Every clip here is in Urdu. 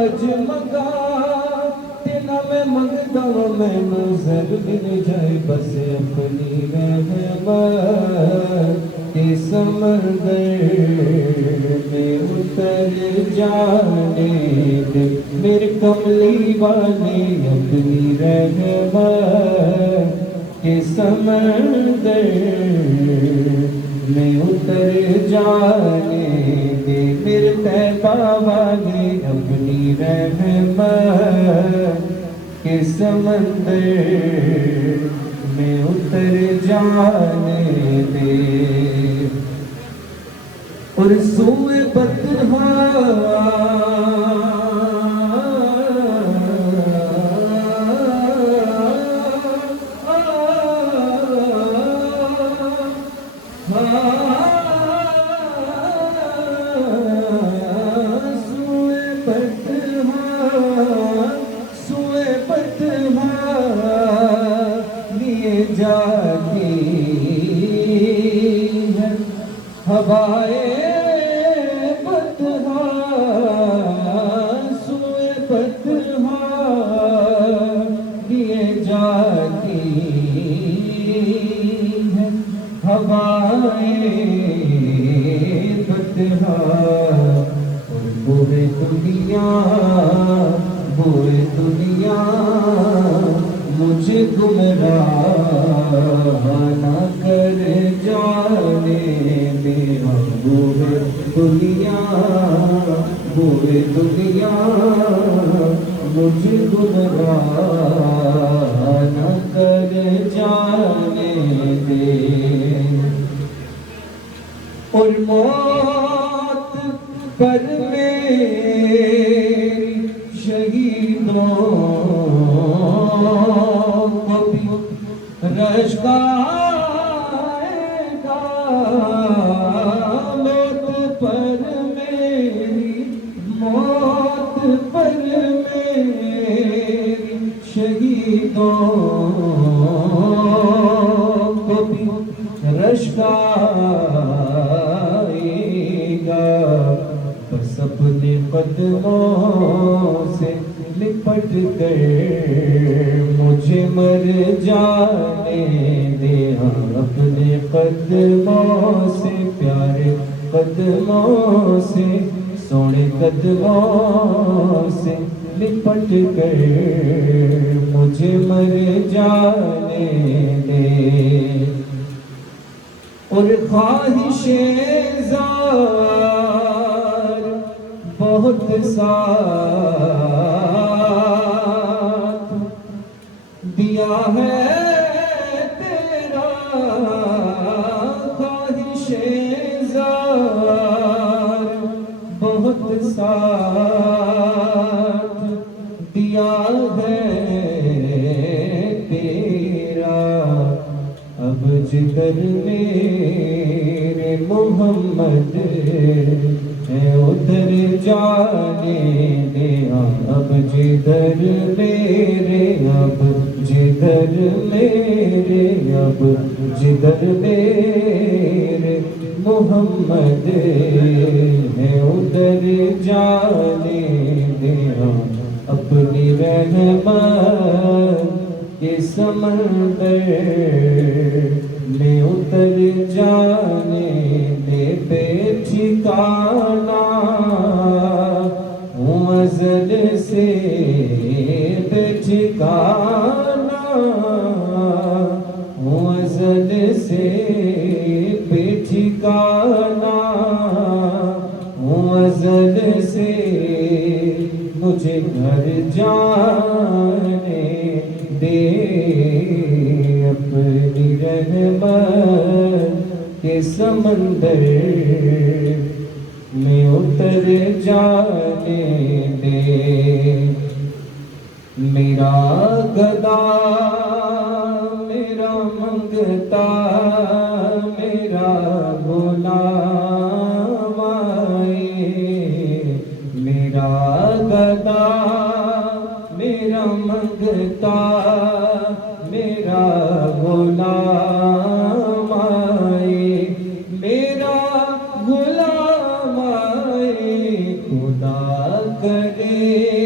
اج منگا تینا میں منگدا مینوں زر مل جائے بس اپنی رحمت کے سمندر میں اتر جانے دے میرے کملی والے اپنی رحمت کے سمندر میں اتر جانے دے میرے طیبہ والے اپنی رحمت کے سمندر میں اتر جانے دے اور سوئے بطحا سوئے بطحا لیے جاتی ہے ہوائے بطحا سوئے بطحا لیے جاتی ہے ہوائے بطحا اور بوئے دنیا مجھے گمراہ نہ کر جانے دے بوئے دنیا مجھے گمراہ نہ کر جانے دے اور موت پر میری شہیدوں کو بھی رشک آئے گا موت پر میری شہیدوں کو بھی رشک آئے گا بس اپنے قدموں سے لپٹ کر مجھے مر جانے دے اپنے قدموں سے پیارے قدموں سے سونے قدموں سے لپٹ کر مجھے مر جانے دے اور خواہش زار بہت ساتھ دیا ہے تیرا خواہش زار بہت ساتھ دیا ہے تیرا اب جگر میرے محمد ہے ادھر جانے دے اب جدھر میرے محمد ہے ادھر جانے دے اپنی رحمت کے سمندر میں اتر جانے دے بے ٹھکانہ ہوں ازل سے بے ٹھکانہ ہوں ازل سے بے ٹھکانہ ہوں ازل سے مجھے گھر جانے دے اپنی رحمت کے سمندر میں اتر جانے دے میرا گدا میرا منگتا میرا غلام آئے میرا گدا میرا منگتا میرا غلام آئے میرا غلام آئے خدا کرے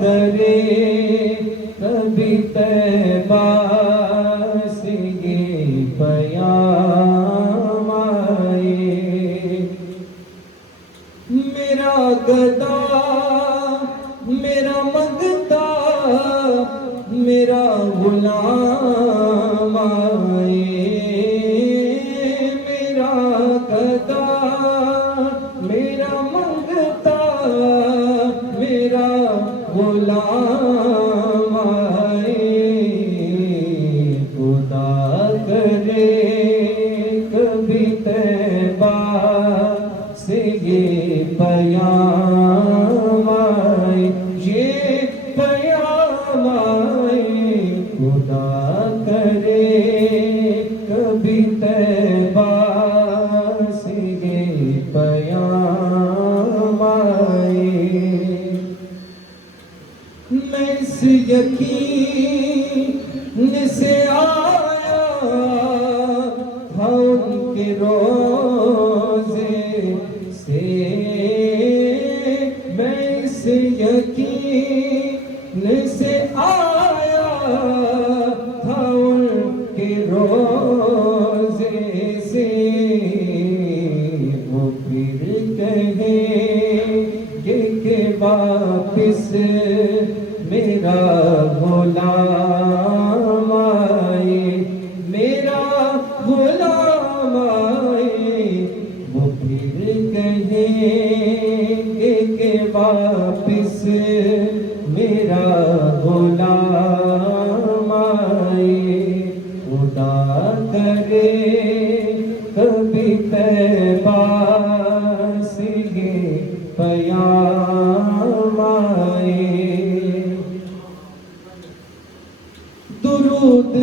کرے کبھی طیبہ سے یہ پیام آئے، میرا گدا میرا مگتا میرا غلام آئے، میرا گدا میرا مگتا میرا غلام آئے، خدا کرے کبھی طیبہ سے یہ پیام آئے، یہ پیام آئے، خدا کرے کبھی طیبہ سے یہ پیام آئے۔ میں اس یقین سے آیا تھا ان کے روزے سے، میں اس یقین سے آیا تھا ان کے روزے سے، وہ پھر کہیں گے کہ واپس میرا غلام آئے، میرا غلام آئے، وہ پھر کہیں گے کہ واپس میرا غلام آئے، خدا کرے کبھی طیبہ سے یہ پیام آئے۔ درود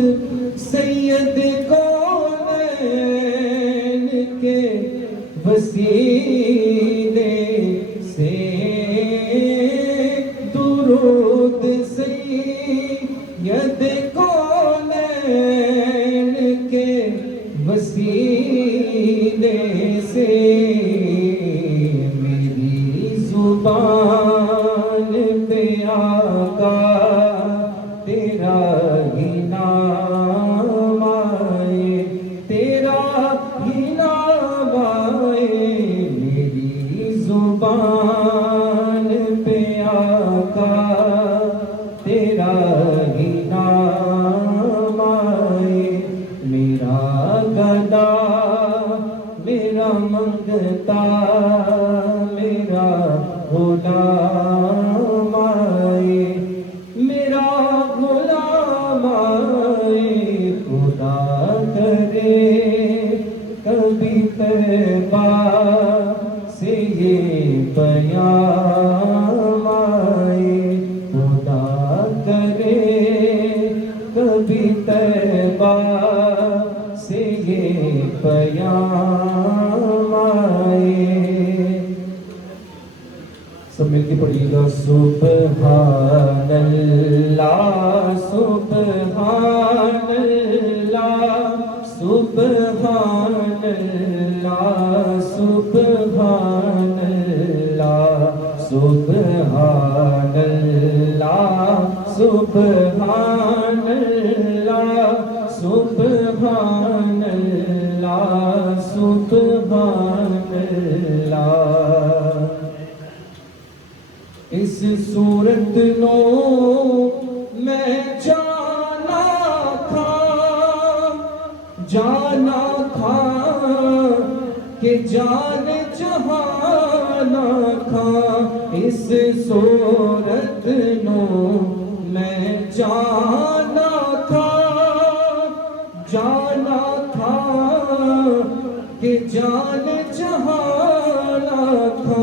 سید کونین کے وسیلے سے، درود سید کونین کے وسیلے سے، میری زبان پہ آقا تیرا ہی نام آئے، تیرا ہی نام آئے، میری زبان پہ آقا تیرا ہی نام آئے، میرا گدا میرا منگتا میرا غلام آئے، میرا غلام آئے، خدا کرے کبھی طیبہ سے یہ پیام آئے، خدا کرے کبھی طیبہ سے یہ پیام آئے۔ سب مل کے پڑھیے گا، سبحان اللہ سبحان اللہ سبحان اللہ سبحان اللہ سبحان اللہ سبحان اللہ سبحان اللہ سبحان اللہ۔ اس صورت نو میں جانا تھا کہ جان جہانا تھا، اس صورت نو میں جانا تھا کہ جان جہانا تھا،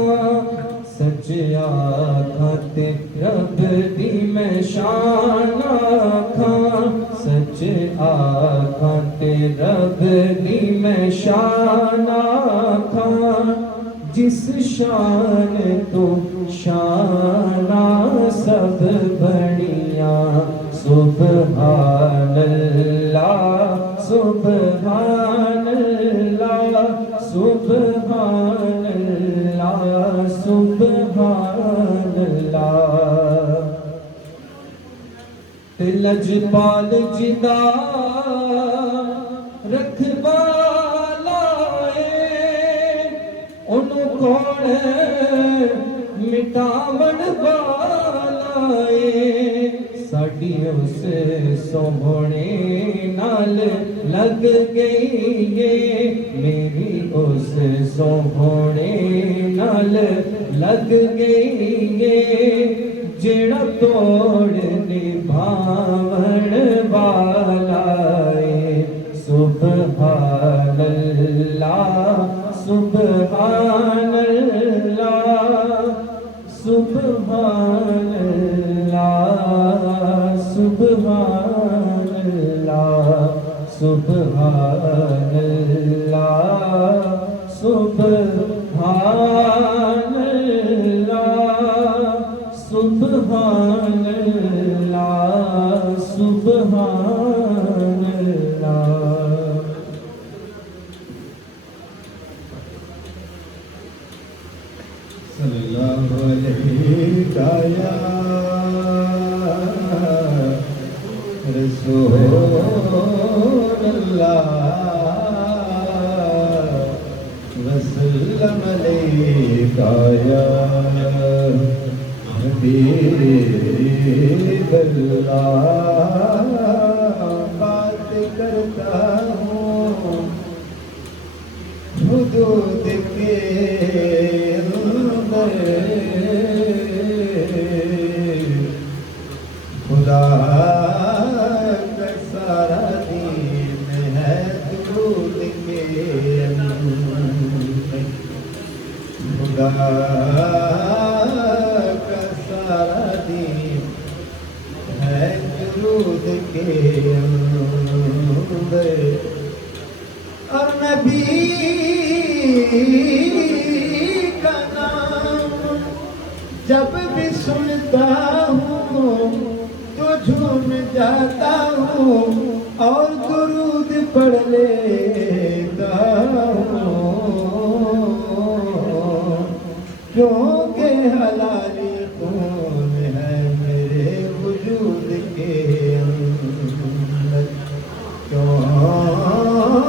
سچ آکھاں تے رب دی میں شان آکھاں، سچ آکھاں تے رب دی میں شان آکھاں، جس شان تو شاناں سب بڑیاں، سبحان اللہ سبحان اللہ سبحان اللہ سبحان اللہ۔ تے لجپال جدا رکھوالا اے انہوں کوڑ مٹاون والا اے ساڈی اس سوہنے نال لگ گئی ہے میری اس سوہنے نال لگ گئی ہے جڑا توڑ نبھاون والا ہے سبحان اللہ سبحان اللہ سبحان اللہ سبحان اللہ سبحان اللہ سبحان اللہ سبحان اللہ سبحان اللہ صلی اللہ علیہ یا رسول اللہ وسلم علیہ یا حبیب اللہ بات کرتا ہوں حدود کے اندر خدا کا سارا دین ہے درود کے اندر خدا کا سارا دین ہے درود کے اندر اور نبی کا نام جب بھی سنتا ہوں تو جھوم جاتا ہوں اور درود پڑھ لیتا ہوں کیونکہ حلالی خون ہے میرے وجود کے اندر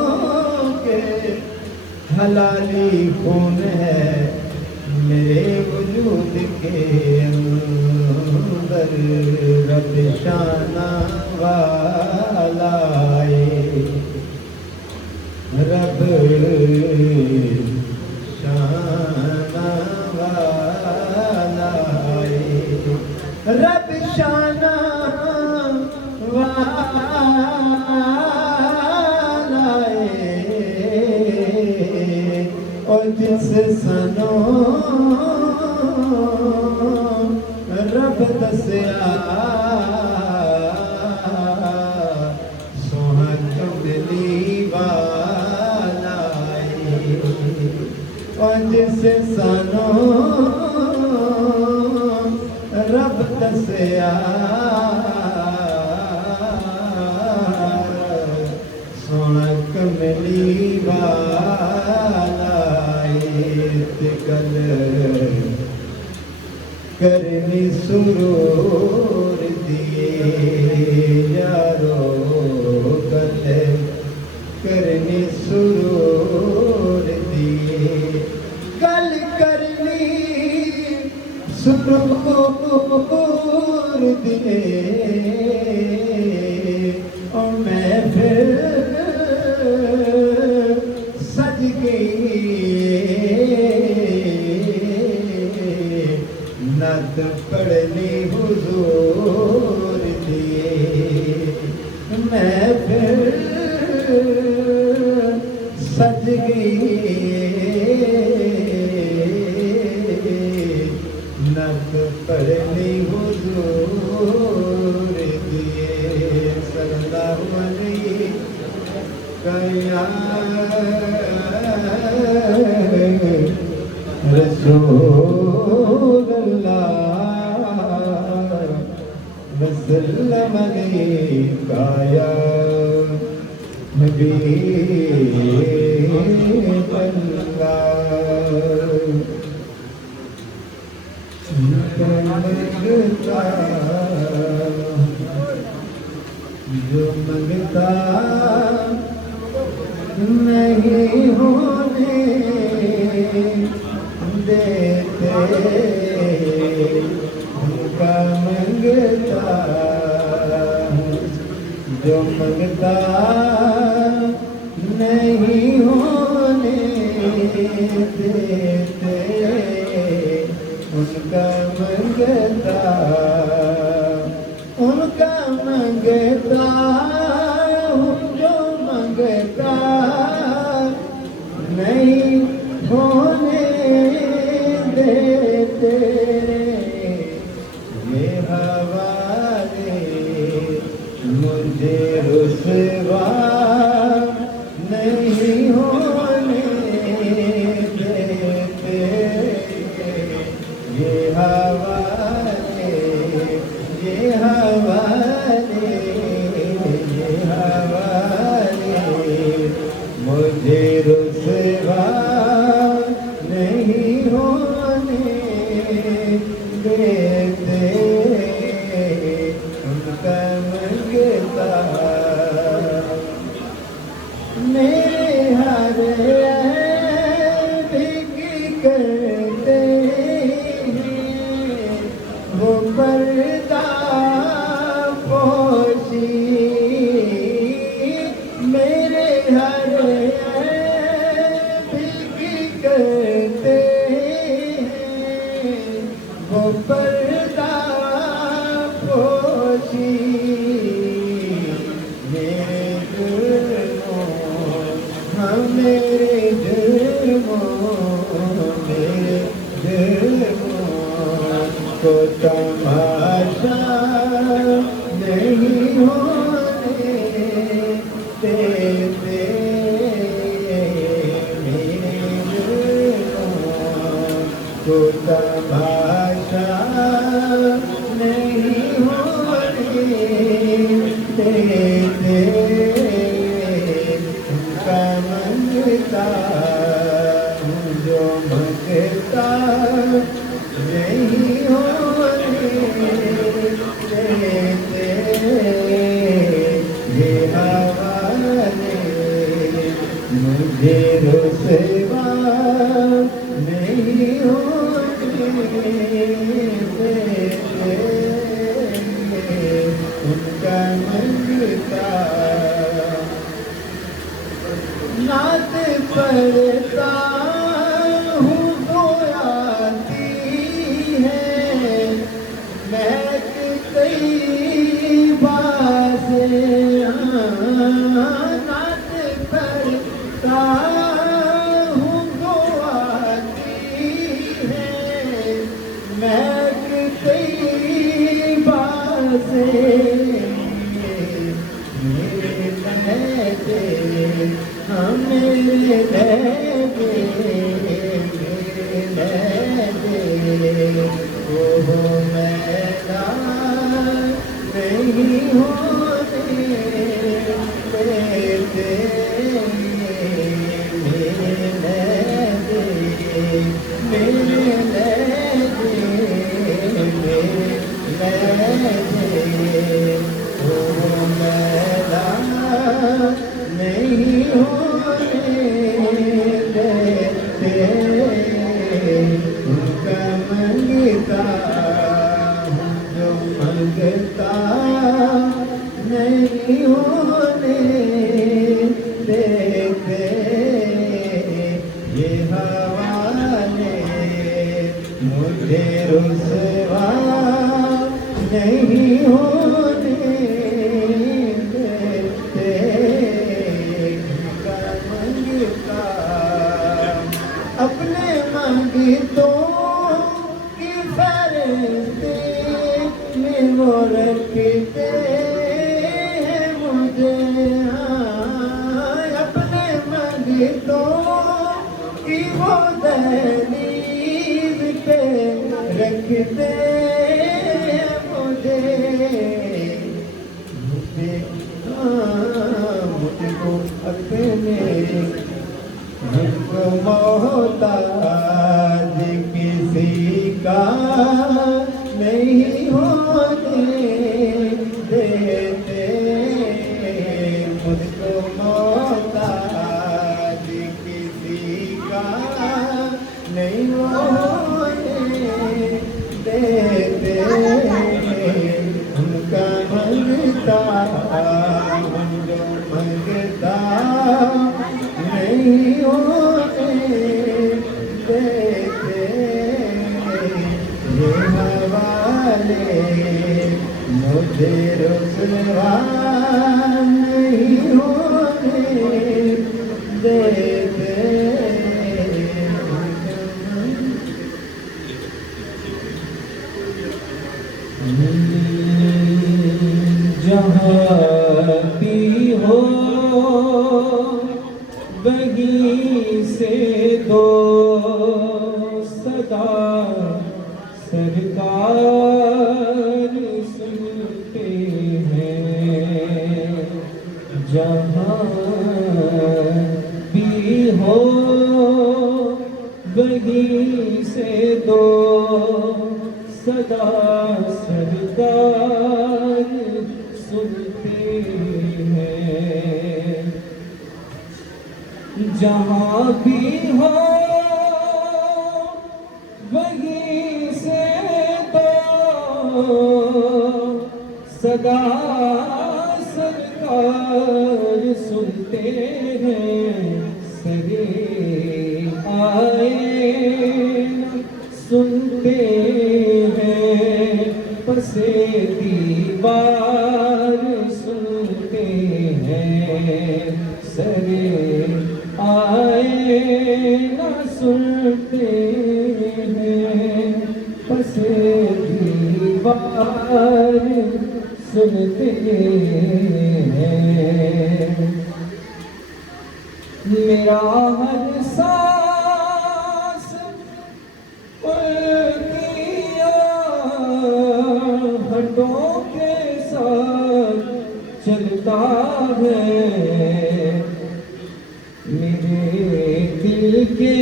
کیونکہ حلالی خون ہے میرے وجود کے اندر رب شانہ والا رب شانہ والا رب شانہ والا اور جس سنو رب دسیا سوہا چملی والا اور جس سنو رب دسیا سونا کملی والا گل کرنی سرور دیے یارو گل کرنی سرور دیے گل کرنی سرور دیے اور میں پھر سج گئی نعت پڑھنی حضور دیے میں پھر سج گئی نعت پڑھنی حضور دیے صلی اللہ علیہ رسول اللہ وسلم علیہ یا حبیب اللہ جو منگتا نہیں ہونے دیتے ان کا منگتا ہوں، جو منگتا نہیں ہونے دیتے ان کا منگتا ہوں، جو منگتا نہیں ہونے دیتے یہ حوالے مجھے رسوا نہیں ہونے دیتے یہ حوالے مجھے رسوا نہیں ہونے دیتے ان کا منگتا میرے ہر عیب کی کرتے ہیں وہ پردہ پوشی میرے ہر عیب کی کرتے ہیں وہ پردہ پوشی میرے جرموں میرے جرموں کو تماشا نہیں ہونے دیتے میرے جرموں کو تماشا نہیں ہونے دیتے ان کا منگتا ہوں، جو منگتا نہیں ہونے دیتے یہ حوالے مجھے رسوا نہیں ہونے دیتے ان کا منگتا نعت پڑھتا ہوں تو آتی ہے مہک طیبہ سے نعت پڑھتا ہوں تو آتی ہے مہک طیبہ سے میرے لہجے میرے لہجے وہ میدان نہیں ہونے دیتے میرے لہجے میرے لہجے وہ میدان نہیں ہونے دیتے ان کا منگتا ہوں، جو منگتا نہیں ہونے دیتے یہ حوالے مجھے رسوا نہیں ہونے دیتے کا منگتا اپنے منگتوں کی فرشتے میں وہ رکھتے ہیں مجھے اپنے منگتوں کی وہ دہلیز پہ رکھتے مجھ کو اپنے مجھ کو محتاج کسی کا نہیں ہونے دیتے مانگتا ہوں جو مانگتا نہیں ہوتے دیتے یہ حوالے مجھے رسوا نہیں ہونے دیتے جہاں بھی ہو وہیں سے دو صدا سرکار سنتے ہیں جہاں بھی ہو وہیں سے دو صدا سرکار سنتے ہیں جہاں بھی ہو وہیں سے تو صدا سرکار سنتے ہیں سرے آئے سنتے ہیں پسے دیوار سنتے ہیں سرے آئے نہ سنتے ہیں پسے دیوار سنتے ہیں میرا ہر سانس ہٹوں کے ساتھ چلتا ہے میرے دل کے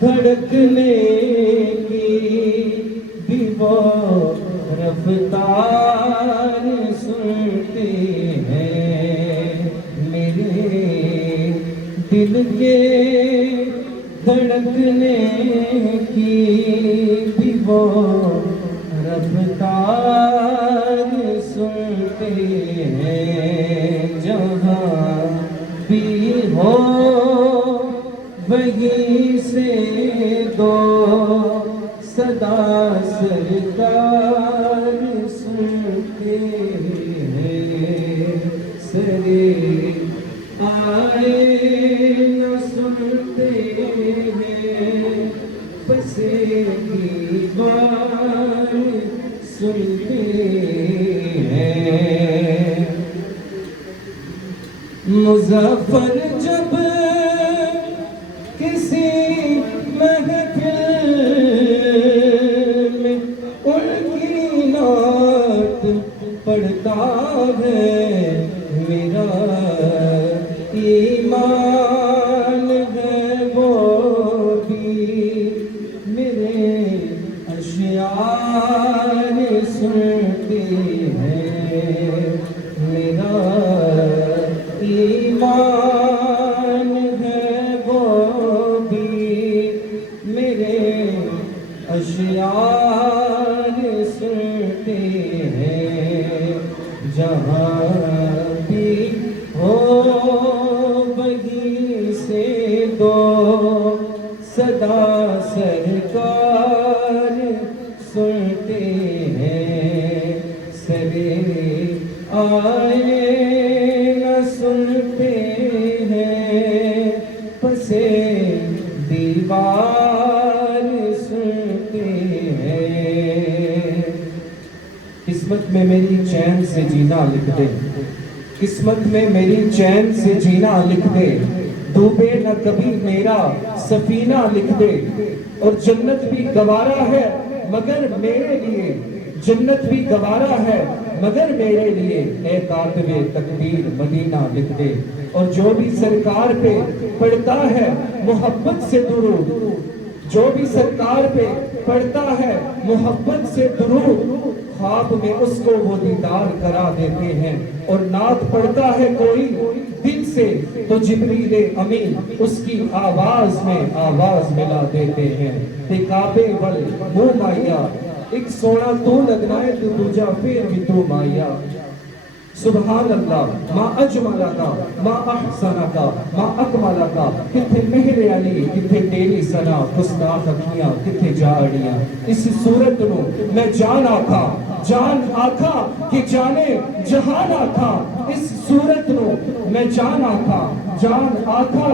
دھڑکنے کی بھی وہ رفتار سنتے ہیں میرے دل کے دھڑکنے کی بھی وہ رفتار سنتے ہیں جہاں بھی ہو وہیں سے دو صدا سرکار سنتے ہیں سرے آئے نہ سنتے ہیں پسے دیوار سنتے ہیں مظفر جب کسی محفل میں ان کی نعت پڑھتا ہے میرا ایمان ہے وہ بھی میرے اشعار سنتے ہیں میرا ایمان ہے وہ بھی میرے اشعار سنتے ہیں جہاں بھی ہو وہیں سے دو صدا سرکار سنتے ہیں سرے آئے نہ سنتے ہیں پسے دیوار سنتے ہیں قسمت میں میری چین سے جینا لکھ دے قسمت میں میری چین سے جینا لکھ دے ڈوبے نہ کبھی میرا سفینہ لکھ دے اور جنت بھی گوارا ہے مگر میرے لیے جنت بھی گوارا ہے مگر میرے لیے اے کاتب تقدیر مدینہ لکھ دے اور جو بھی سرکار پہ پڑھتا ہے محبت سے درود جو بھی سرکار پہ پڑھتا ہے محبت سے درود خواب میں اس کو وہ دیدار کرا دیتے ہیں اور نعت پڑھتا ہے کوئی دل سے تو جبریل امین اس کی آواز میں آواز ملا دیتے ہیں تے کعبے ول منہ مائیا ایک سونا تو لگنا ہے تو دوجا پھر بھی تو مایا سبحان اللہ ما اجمل کا ما احسن کا ما اکمل کا کتھے مہر علی کتھے تیری سنا گستاخ اکھیاں کتھے جاڑیاں اس صورت نو میں جان آکھا کہ جانے جہان آکھا اس صورت نو میں جان آکھا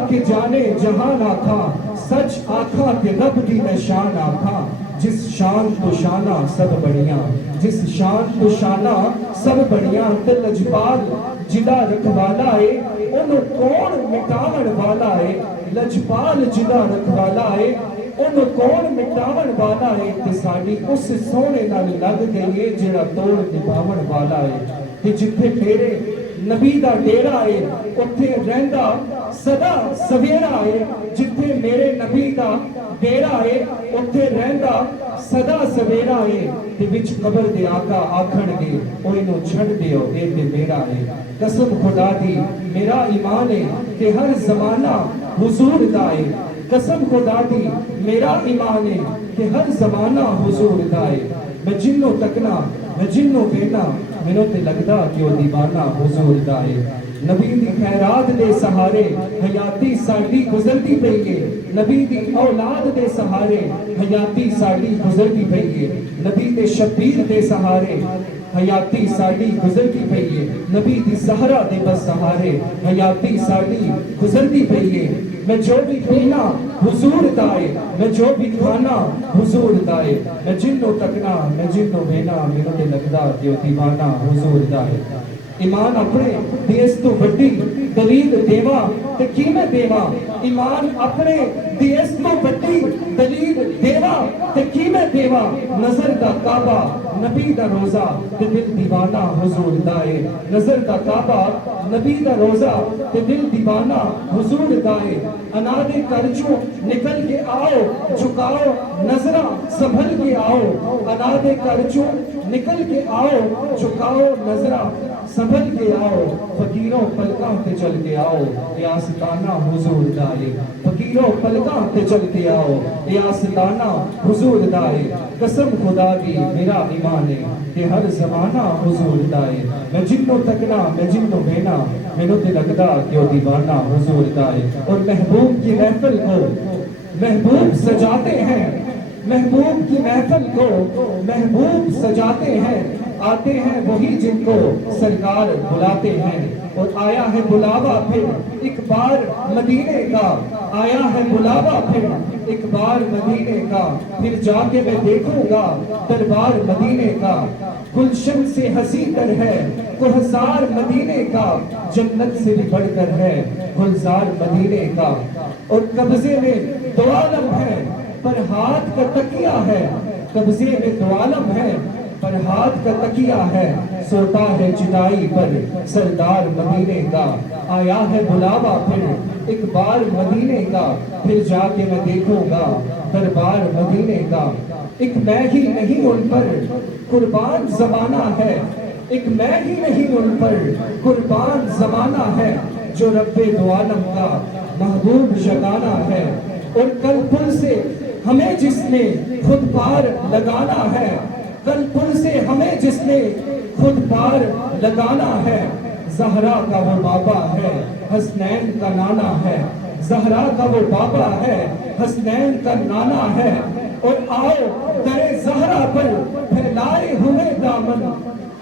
کہ جانے جہان آکھا سچ آکھا کہ رب دی میں شان آکھا جس شان تو شانہ سب بڑیاں جس شان تو شانہ سب بڑیاں تے لجپال جدا رکھوالا ہے انہوں کون مٹاون والا ہے لجپال جدا رکھوالا ہے انہوں کون مٹاون والا ہے تے ساڈی اس سونے نال لگ گئی ہے جڑا توڑ نبھاون والا ہے کہ جتھے میرے نبی دا ڈیرا ہے اتھے رہندا صدا سویرا ہے جتھے میرے نبی دا ڈیرا ہے اتھے رہندا صدا سویرا ہے تے وچ قبر دے آقا آکھن گے او اینو چھڑ دیو اے تے میرا ہے قسم خدا دی میرا ایمان ہے کہ ہر زمانہ حضور دا ہے قسم خدا دی میرا ایمان ہے کہ ہر زمانہ حضور دا ہے میں جنوں تکنا میں جنوں بینا مینوں تے لگدا کہ او دیوانہ حضور دا ہے نبی دی خیرات دے سہارے حیاتی ساڈی گزرتی پئی ہے نبی دی اولاد دے سہارے حیاتی ساڈی گزرتی پئی ہے نبی دے شبیر دے سہارے حیاتی ساڈی گزرتی پئی ہے نبی دی زہرا دے بس سہارے حیاتی ساڈی گزرتی پئی ہے میں جو بھی پینا حضور دائے میں جو بھی کھانا حضور دائے میں جنوں تکنا میں جنوں بینا میرے تے لگدا کہ دیوانہ حضور دائے ایمان اپنے دیس تو بڑی دلیل دیوا تے کیویں دیوا ایمان اپنے دیس تو بڑی دلیل دیوا تے کیویں دیوا نظر دا کعبہ نبی دا روزہ تے دل دیوانہ حضور دائے نظر دا کعبہ نبی دا روزہ تے دل دیوانہ حضور دائے انا دے کرچوں نکل کے آؤ جھکاؤ نظرہ سنبھل کے آؤ انا دے کرچوں نکل کے آؤ جھکاؤ نظرہ سنبھل کے آؤ فقیروں پلکاں تے چل کے آؤ یا ستانہ حضور دائے فقیروں پلکاں تے چل کے آؤ یا ستانہ حضور دائے قسم خدا دی میرا ایمان ہے کہ ہر زمانہ حضور دائے میں جنوں تکنا میں جنوں بینا مینوں تے لگدا کہ او دیوانہ حضور دائے اور محبوب کی محفل کو محبوب سجاتے ہیں محبوب کی محفل کو محبوب سجاتے ہیں آتے ہیں وہی جن کو سرکار بلاتے ہیں اور آیا ہے بلاوا پھر ایک بار مدینے کا آیا ہے بلاوا پھر ایک بار مدینے کا پھر جا کے میں دیکھوں گا دربار مدینے کا گلشن سے حسیں تر ہے کوہسار مدینے کا جنت سے بھی بڑھ کر ہے گلزار مدینے کا اور قبضے میں دو عالم ہے پر ہاتھ کا تکیہ ہے قبضے میں دو عالم ہے پر ہاتھ کا تکیہ ہے سوتا ہے جدائی پر سردار مدینے کا آیا ہے بلاوا پھر ایک بار مدینے کا پھر جا کے میں دیکھوں گا دربار مدینے کا ایک میں ہی نہیں ان پر قربان زمانہ ہے ایک میں ہی نہیں ان پر قربان زمانہ ہے جو رب دو عالم کا محبوب شگانہ ہے اور کل پل سے ہمیں جس نے خود پار لگانا ہے کل پل سے ہمیں جس نے خود پار لگانا ہے زہرا کا وہ بابا ہے حسنین کا نانا ہے زہرا کا وہ بابا ہے حسنین کا نانا ہے اور آؤ در زہرا پر پھیلائے ہوئے دامن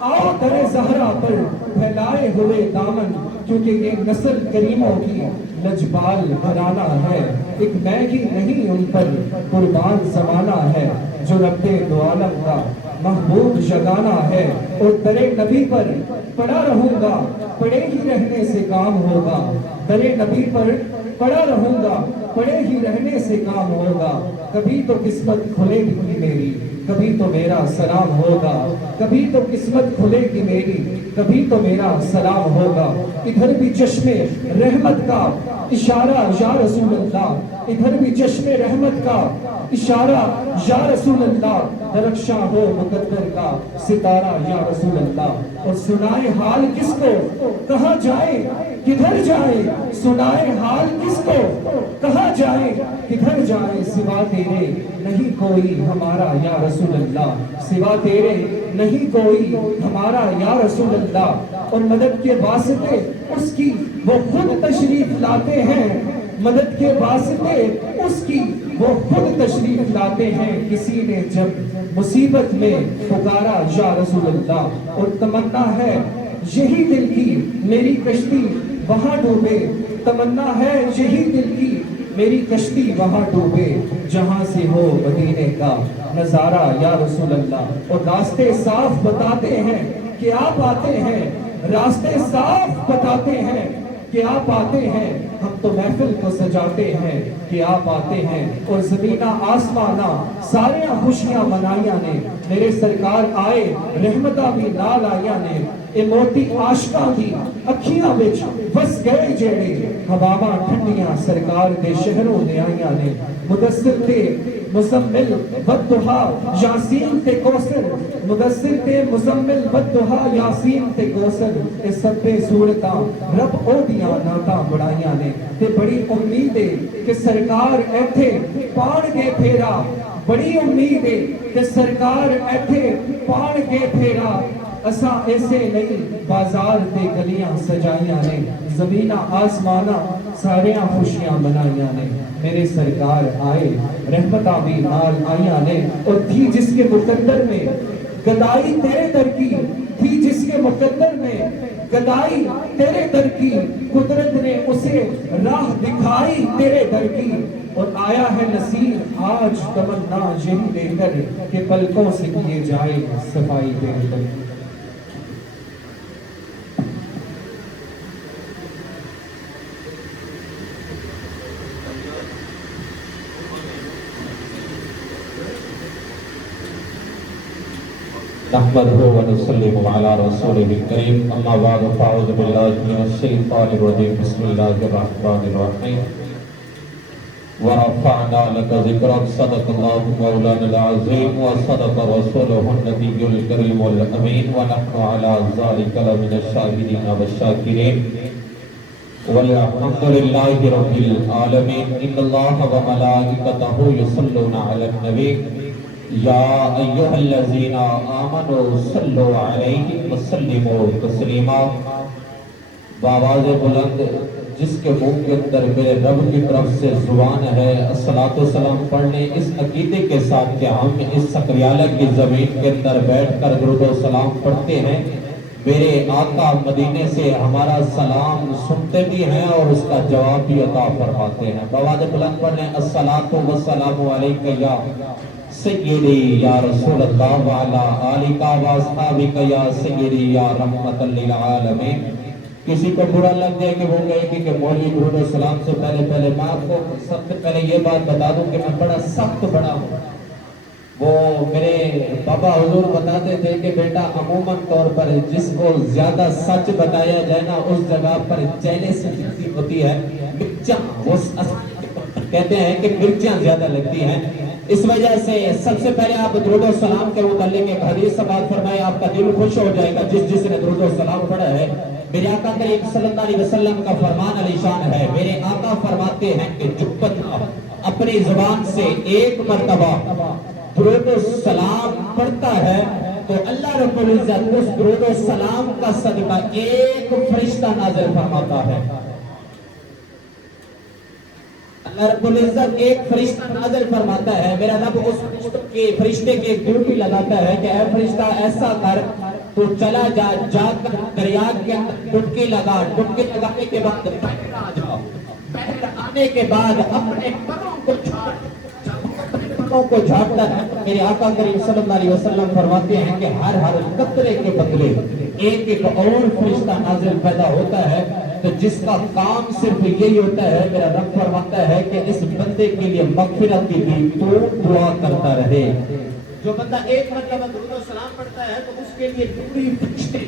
آؤ در زہرا پر پھیلائے ہوئے دامن کیونکہ یہ نسل کریموں کی لجپال گھرانہ ہے ایک میں ہی نہیں ان پر قربان زمانہ ہے جو رب دو عالم کا محبوب شگانہ ہے اور در نبی پر پڑا رہوں گا پڑے ہی رہنے سے کام ہوگا در نبی پر پڑا رہوں گا پڑے ہی رہنے سے کام ہوگا کبھی تو قسمت کھلے گی میری کبھی تو میرا سلام ہوگا کبھی تو قسمت کھلے گی میری کبھی تو میرا سلام ہوگا ادھر بھی چشمے رحمت کا اشارہ یا رسول اللہ ادھر بھی چشم رحمت کا اشارہ یا رسول اللہ، درخشاں ہو مقدر کا ستارہ یا رسول اللہ۔ اور سنائے حال کس کو کہاں جائے کدھر جائے، سنائے حال کس کو کہاں جائے کدھر جائے، سوا تیرے نہیں کوئی ہمارا یا رسول اللہ، سوا تیرے نہیں کوئی ہمارا یا رسول اللہ۔ اور مدد کے واسطے اس کی وہ خود تشریف لاتے ہیں، مدد کے واسطے اس کی وہ خود تشریف لاتے ہیں۔ کسی نے جب مصیبت میں پکارا یا رسول اللہ، اور تمنا ہے یہی دل کی میری کشتی وہاں ڈوبے، تمنا ہے یہی دل کی میری کشتی وہاں ڈوبے، جہاں سے ہو مدینے کا نظارہ یا رسول اللہ۔ اور راستے صاف بتاتے ہیں کہ آپ آتے ہیں، راستے صاف بتاتے ہیں کہ آپ آتے ہیں، ہم تو محفل کو سجاتے ہیں کہ آپ آتے ہیں۔ اور زمینہ آسمانہ سارے خوشیاں منائیاں نے، میرے سرکار آئے رحمتہ بھی نال آئیاں نے، اے موتی عاشقاں دی اکھیاں وچ وس گئے جیڑے، ہواواں ٹھنڈیاں سرکار دے شہروں دے آئیاں نے۔ مدثر تے مزمل والضحا یاسین تے کوثر، مدثر تے مزمل والضحا یاسین تے کوثر، اے سبے صورتاں رب او دیاں ناتاں بڑھائیاں نے۔ تے بڑی امید ہے کہ سرکار ایتھے پان کے پھیرا، بڑی امید ہے کہ سرکار ایتھے پان کے پھیرا، اساں ایسے نہیں بازار تے گلیاں سجائیاں نے، زمینہ آسمانہ ساریاں خوشیاں منائیاں نے۔ میرے سرکار آئے رحمتہ بھی نال آئیاں نے، اور تھی جس کے مقدر میں گدائی تیرے در کی، تھی جس کے مقدر میں گدائی تیرے در کی، قدرت نے اسے راہ دکھائی تیرے در کی۔ اور آیا ہے نصیب آج تمنا یہی لے کر کہ پلکوں سے کیے جائے صفائی تیرے در کی۔ نحمده ونصلي على رسوله الكريم، اما بعد فاعوذ بالله من الشيطان الرجيم، بسم الله الرحمن الرحيم۔ ورفعنا لك ذكرك، صدق الله مولانا العظيم وصدق رسوله النبي الكريم الامين، ونحن على ذلك لمن الشاهدين والشاكرين، والحمد لله رب العالمين۔ ان الله وملائكته يصلون على النبي یا ایھا الذین آمنوا صلوا علیہ وسلموا تسلیما۔ بآواز بلند جس کے منہ کے اندر میرے رب کی طرف سے زبان ہے الصلاۃ والسلام پڑھنے، اس عقیدے کے ساتھ کہ ہم اس سکریالہ کی زمین کے اندر بیٹھ کر درود و سلام پڑھتے ہیں، میرے آقا مدینے سے ہمارا سلام سنتے بھی ہیں اور اس کا جواب بھی عطا فرماتے ہیں۔ بآواز بلند پڑھنے الصلاۃ والسلام علیک یا سیدی یا رسول اللہ وعلا آلک و اصحابک یا سیدی یا رحمت للعالمین۔ کسی کو برا لگ جائے کہ وہ کہے کہ مولوی درود و سلام سے پہلے میں آپ کو سب سے پہلے یہ بات بتا دوں کہ میں بڑا سخت بڑا ہوں۔ وہ میرے بابا حضور بتاتے تھے کہ بیٹا عموماً طور پر جس کو زیادہ سچ بتایا جائے نا اس جگہ پر چہلے سے جتنی ہوتی ہے مرچاں، وہ کہتے ہیں کہ مرچاں زیادہ لگتی ہیں۔ اس وجہ سے سب سے پہلے آپ درود و سلام کے متعلق ایک حدیث سے بات فرمائے، آپ کا دل خوش ہو جائے گا جس نے درود و سلام پڑھا ہے۔ میرے آقا کریم صلی اللہ علیہ وسلم کا فرمان علی شان ہے، میرے آقا فرماتے ہیں کہ جو بندہ اپنی زبان سے ایک مرتبہ درود و سلام پڑھتا ہے تو اللہ رب العزت اس درود و سلام کا صدقہ ایک فرشتہ نازل فرماتا ہے۔ اللہ رب العزت ایک فرشتہ نازل فرماتا ہے، میرا رب اس فرشتے کے ڈیوٹی لگاتا ہے کہ اے فرشتہ ایسا کر تو چلا جا کر دریا کے اندر ڈبکی لگا، ڈبکی لگانے کے بعد باہر آ جاؤ، باہر آنے کے بعد اپنے پروں کو جھاڑتا ہے۔ میرے آقا کریم صلی اللہ علیہ وسلم فرماتے ہیں کہ ہر قطرے کے بدلے ایک ایک اور فرشتہ نازل پیدا ہوتا ہے، تو جس کا کام صرف یہی ہوتا ہے، میرا رب فرماتا ہے کہ اس بندے کے لیے مغفرت کی بھی تو دعا کرتا رہے۔ جو بندہ ایک مرتبہ درود و سلام پڑھتا ہے تو اس کے لیے پوری فرشتے